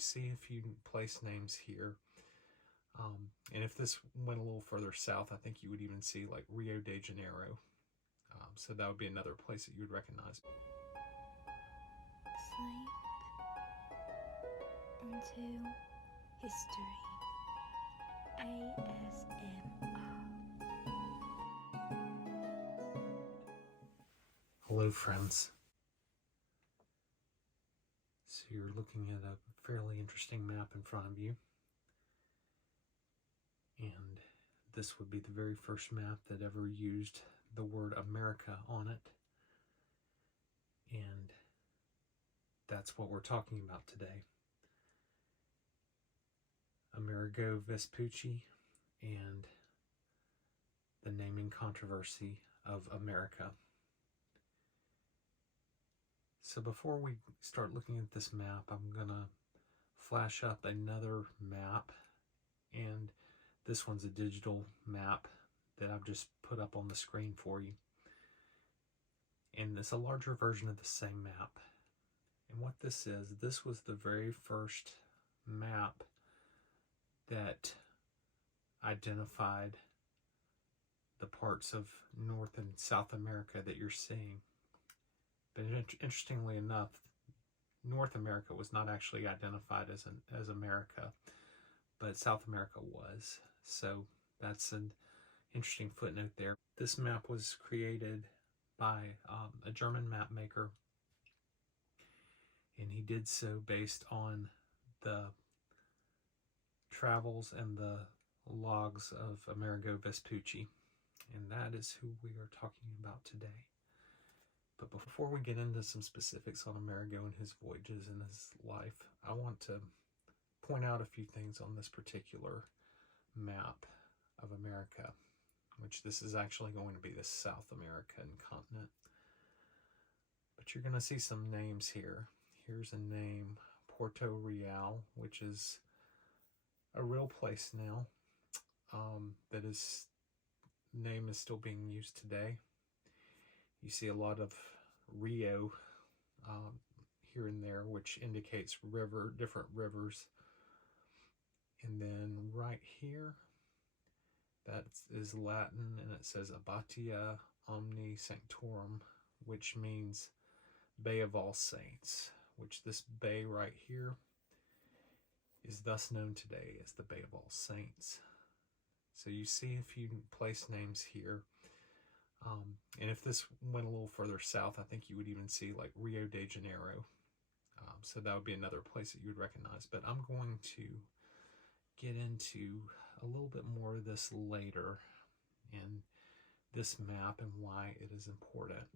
see a few place names here. And if this went a little further south, I think you would even see like Rio de Janeiro. So that would be another place that you would recognize. Sleep into history. ASMR. Hello, friends. So you're looking at a fairly interesting map in front of you. And this would be the very first map that ever used the word America on it. And that's what we're talking about today. Amerigo Vespucci and the naming controversy of America. So before we start looking at this map, I'm gonna flash up another map, and this one's a digital map that I've just put up on the screen for you. And it's a larger version of the same map. And what this was the very first map that identified the parts of North and South America that you're seeing. But interestingly enough, North America was not actually identified as America, but South America was. So that's an interesting footnote there. This map was created by a German map maker, and he did so based on the travels and the logs of Amerigo Vespucci, and that is who we are talking about today. But before we get into some specifics on Amerigo and his voyages and his life, I want to point out a few things on this particular map of America, which this is actually going to be the South American continent. But you're going to see some names here. Here's a name, Puerto Real, which is a real place now. That is name is still being used today. You see a lot of Rio here and there, which indicates different rivers. And then right here, that is Latin, and it says Abbatia Omni Sanctorum, which means Bay of All Saints, which this bay right here is thus known today as the Bay of All Saints. So you see a few place names here. And if this went a little further south, I think you would even see like Rio de Janeiro. So that would be another place that you would recognize. But I'm going to get into a little bit more of this later in this map and why it is important.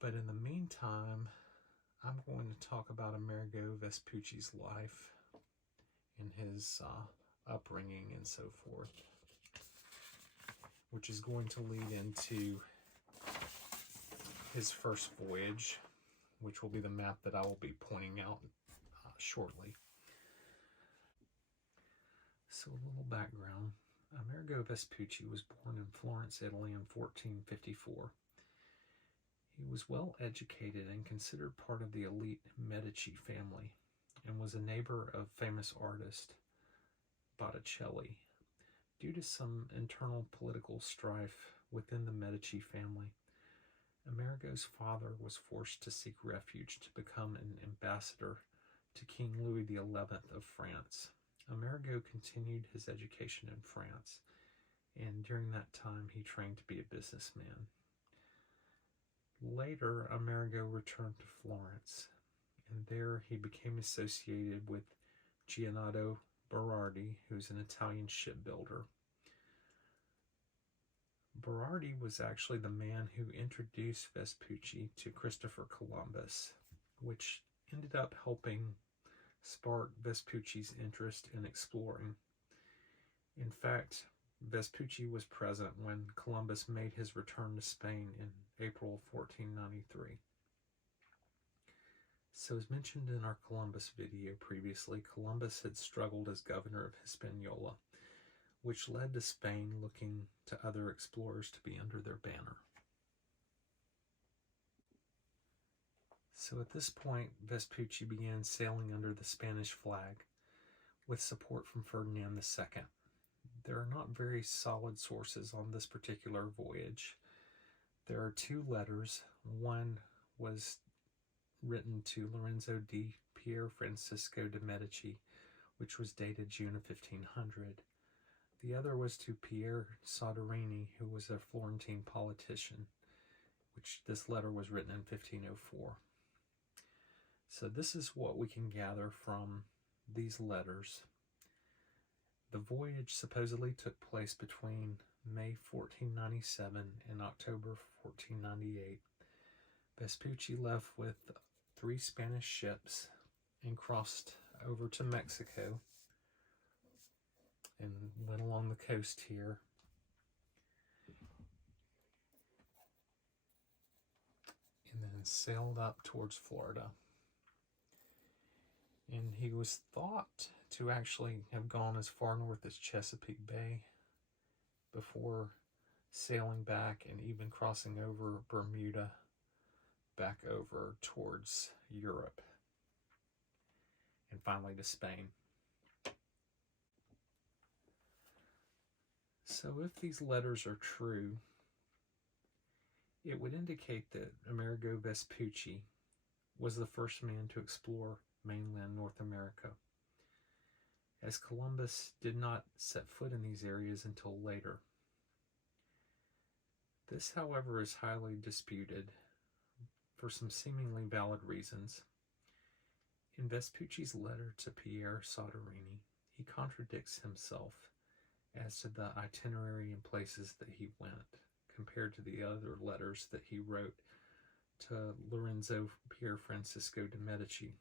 But in the meantime, I'm going to talk about Amerigo Vespucci's life and his upbringing and so forth, which is going to lead into his first voyage, which will be the map that I will be pointing out shortly. So a little background. Amerigo Vespucci was born in Florence, Italy in 1454. He was well educated and considered part of the elite Medici family, and was a neighbor of famous artist Botticelli. Due to some internal political strife within the Medici family, Amerigo's father was forced to seek refuge to become an ambassador to King Louis XI of France. Amerigo continued his education in France, and during that time he trained to be a businessman. Later, Amerigo returned to Florence, and there he became associated with Gianotto Berardi, who's an Italian shipbuilder. Berardi was actually the man who introduced Vespucci to Christopher Columbus, which ended up helping spark Vespucci's interest in exploring. In fact, Vespucci was present when Columbus made his return to Spain in April 1493. So as mentioned in our Columbus video previously, Columbus had struggled as governor of Hispaniola, which led to Spain looking to other explorers to be under their banner. So at this point, Vespucci began sailing under the Spanish flag with support from Ferdinand II. There are not very solid sources on this particular voyage. There are two letters. One was written to Lorenzo di Pier Francesco de' Medici, which was dated June of 1500. The other was to Pier Soderini, who was a Florentine politician, which this letter was written in 1504. So this is what we can gather from these letters. The voyage supposedly took place between May 1497 and October 1498. Vespucci left with 3 Spanish ships and crossed over to Mexico and went along the coast here. And then sailed up towards Florida. And he was thought to actually have gone as far north as Chesapeake Bay before sailing back and even crossing over Bermuda back over towards Europe and finally to Spain. So if these letters are true, it would indicate that Amerigo Vespucci was the first man to explore mainland North America, as Columbus did not set foot in these areas until later. This, however, is highly disputed for some seemingly valid reasons. In Vespucci's letter to Pier Soderini, he contradicts himself as to the itinerary and places that he went, compared to the other letters that he wrote to Lorenzo Pier Francesco de' Medici.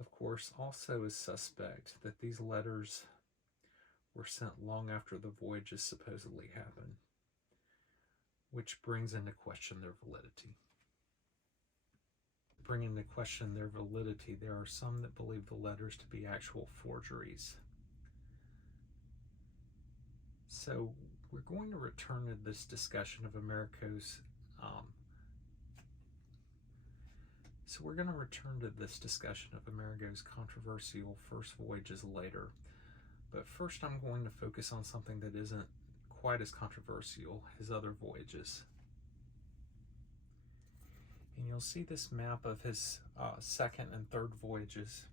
Of course, also is suspect that these letters were sent long after the voyages supposedly happened, which brings into question their validity. Bring into question their validity, there are some that believe the letters to be actual forgeries. So we're going to return to this discussion of Amerigo's controversial first voyages later. But first I'm going to focus on something that isn't quite as controversial, his other voyages. And you'll see this map of his second and third voyages.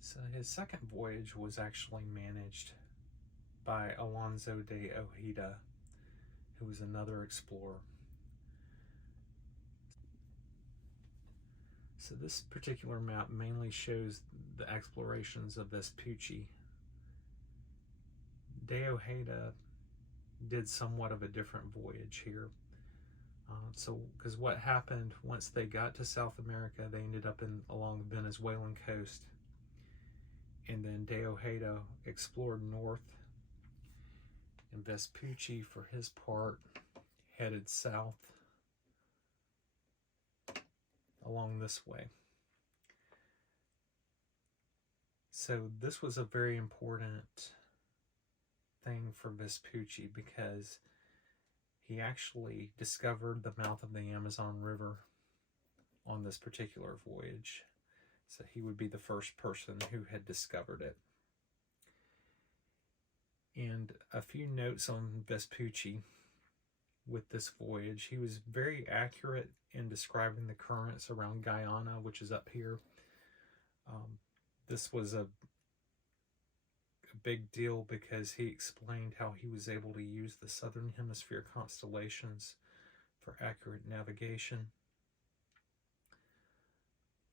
So his second voyage was actually managed by Alonso de Ojeda, who was another explorer. So this particular map mainly shows the explorations of Vespucci. De Ojeda did somewhat of a different voyage here. Because what happened once they got to South America, they ended up along the Venezuelan coast. And then De Ojeda explored north. And Vespucci, for his part, headed south along this way. So this was a very important thing for Vespucci because he actually discovered the mouth of the Amazon River on this particular voyage. So he would be the first person who had discovered it. And a few notes on Vespucci with this voyage. He was very accurate in describing the currents around Guyana, which is up here. This was a big deal because he explained how he was able to use the southern hemisphere constellations for accurate navigation.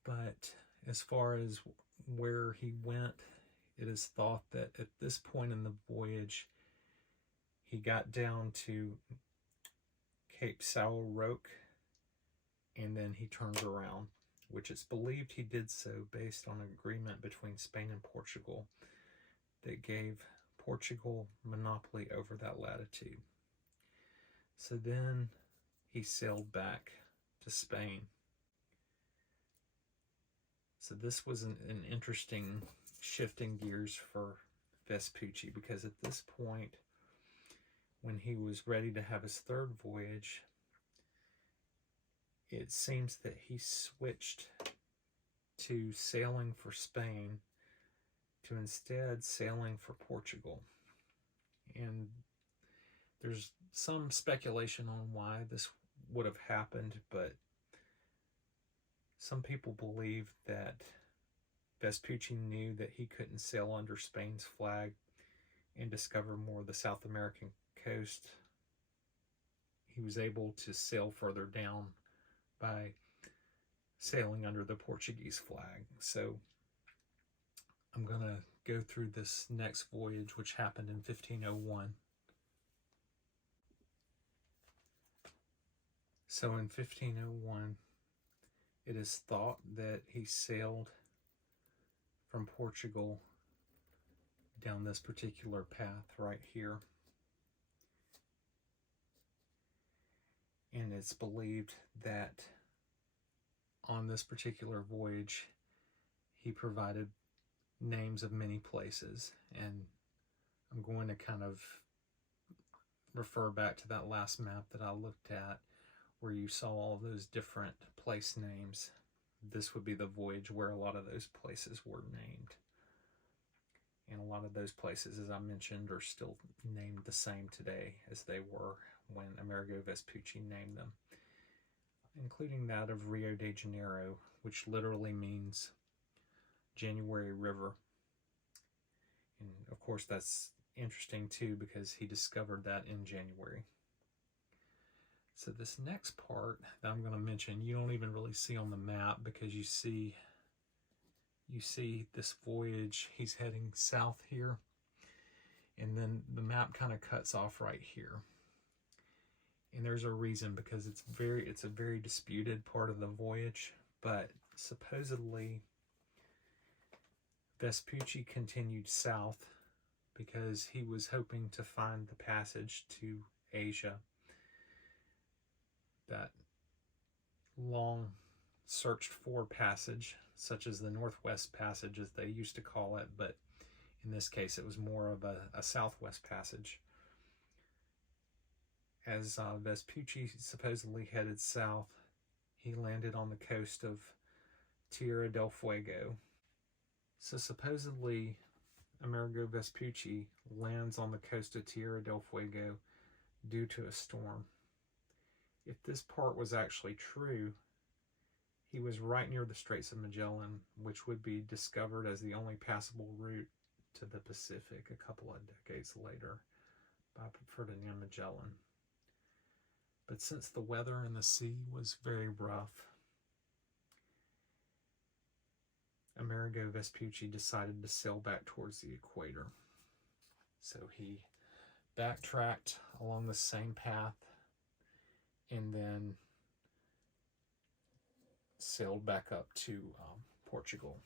But as far as where he went, it is thought that at this point in the voyage, he got down to Cape Sao Roque, and then he turned around, which it's believed he did so based on an agreement between Spain and Portugal that gave Portugal monopoly over that latitude. So then he sailed back to Spain. So this was an interesting shifting gears for Vespucci, because at this point, when he was ready to have his third voyage, it seems that he switched to sailing for Spain to instead sailing for Portugal. And there's some speculation on why this would have happened, but some people believe that Vespucci knew that he couldn't sail under Spain's flag and discover more of the South American coast. He was able to sail further down by sailing under the Portuguese flag. So I'm going to go through this next voyage, which happened in 1501. So in 1501, it is thought that he sailed from Portugal down this particular path right here. And it's believed that on this particular voyage, he provided names of many places. And I'm going to kind of refer back to that last map that I looked at, where you saw all those different place names. This would be the voyage where a lot of those places were named. And a lot of those places, as I mentioned, are still named the same today as they were when Amerigo Vespucci named them, including that of Rio de Janeiro, which literally means January River. And of course, that's interesting too, because he discovered that in January. So this next part that I'm going to mention, you don't even really see on the map, because you see this voyage, he's heading south here, and then the map kind of cuts off right here. And there's a reason, because it's a very disputed part of the voyage, but supposedly Vespucci continued south because he was hoping to find the passage to Asia. That long searched for passage, such as the Northwest Passage, as they used to call it, but in this case it was more of a Southwest Passage. As Vespucci supposedly headed south, he landed on the coast of Tierra del Fuego. So supposedly Amerigo Vespucci lands on the coast of Tierra del Fuego due to a storm. If this part was actually true, he was right near the Straits of Magellan, which would be discovered as the only passable route to the Pacific a couple of decades later by Ferdinand Magellan. But since the weather in the sea was very rough, Amerigo Vespucci decided to sail back towards the equator. So he backtracked along the same path and then sailed back up to Portugal.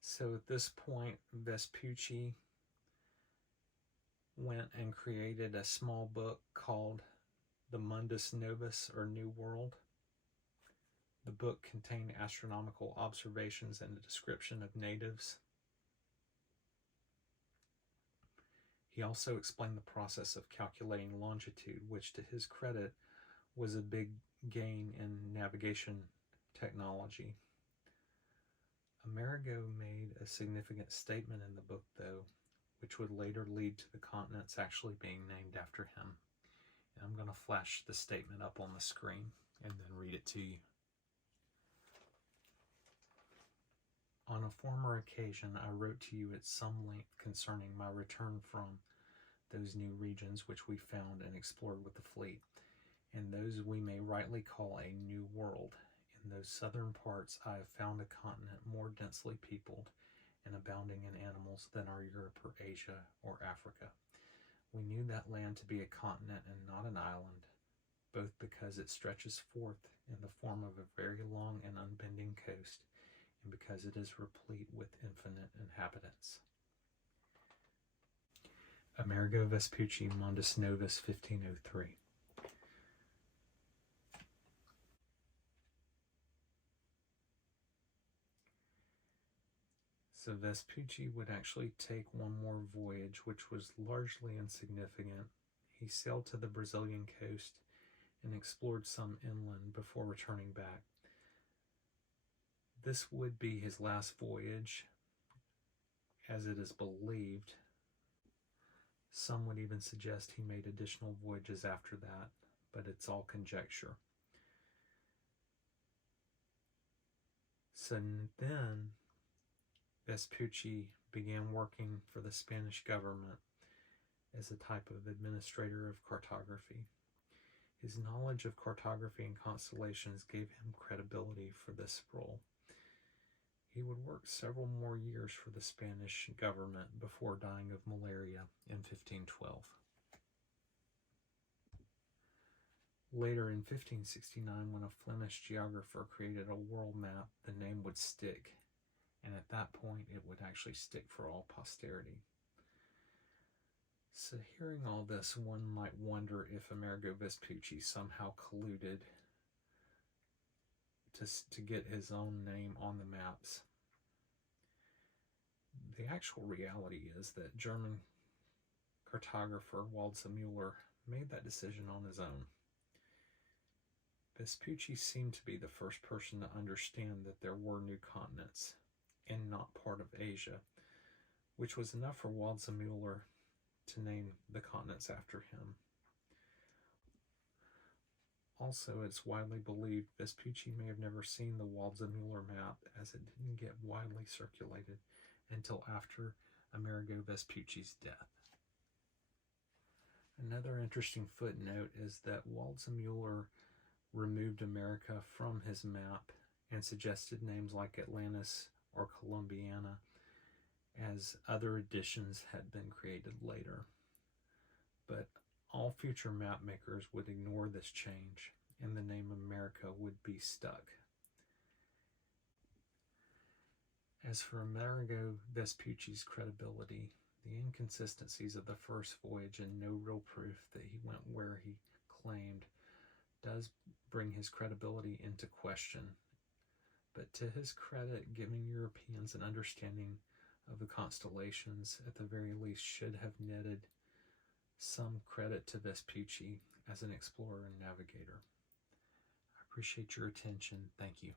So at this point, Vespucci went and created a small book called the Mundus Novus, or New World. The book contained astronomical observations and a description of natives. He also explained the process of calculating longitude, which to his credit was a big gain in navigation technology. Amerigo made a significant statement in the book, though, which would later lead to the continents actually being named after him. And I'm going to flash the statement up on the screen and then read it to you. On a former occasion, I wrote to you at some length concerning my return from those new regions which we found and explored with the fleet, and those we may rightly call a new world. In those southern parts I have found a continent more densely peopled and abounding in animals than are Europe or Asia or Africa. We knew that land to be a continent and not an island, both because it stretches forth in the form of a very long and unbending coast, and because it is replete with infinite inhabitants. Amerigo Vespucci, Mundus Novus, 1503. So Vespucci would actually take one more voyage, which was largely insignificant. he sailed to the Brazilian coast and explored some inland before returning back. This would be his last voyage, as it is believed. Some would even suggest he made additional voyages after that, but it's all conjecture. So then, Vespucci began working for the Spanish government as a type of administrator of cartography. His knowledge of cartography and constellations gave him credibility for this role. He would work several more years for the Spanish government before dying of malaria in 1512. Later in 1569, when a Flemish geographer created a world map, the name would stick, and at that point it would actually stick for all posterity. So hearing all this, one might wonder if Amerigo Vespucci somehow colluded to get his own name on the maps. The actual reality is that German cartographer Waldsemuller made that decision on his own. Vespucci seemed to be the first person to understand that there were new continents and not part of Asia, which was enough for Waldsemuller to name the continents after him. Also, it's widely believed Vespucci may have never seen the Waldsemuller map, as it didn't get widely circulated until after Amerigo Vespucci's death. Another interesting footnote is that Waldsemuller removed America from his map and suggested names like Atlantis or Columbiana, as other editions had been created later. But all future map makers would ignore this change, and the name America would be stuck. As for Amerigo Vespucci's credibility, the inconsistencies of the first voyage and no real proof that he went where he claimed does bring his credibility into question. But to his credit, giving Europeans an understanding of the constellations at the very least should have netted some credit to Vespucci as an explorer and navigator. I appreciate your attention. Thank you.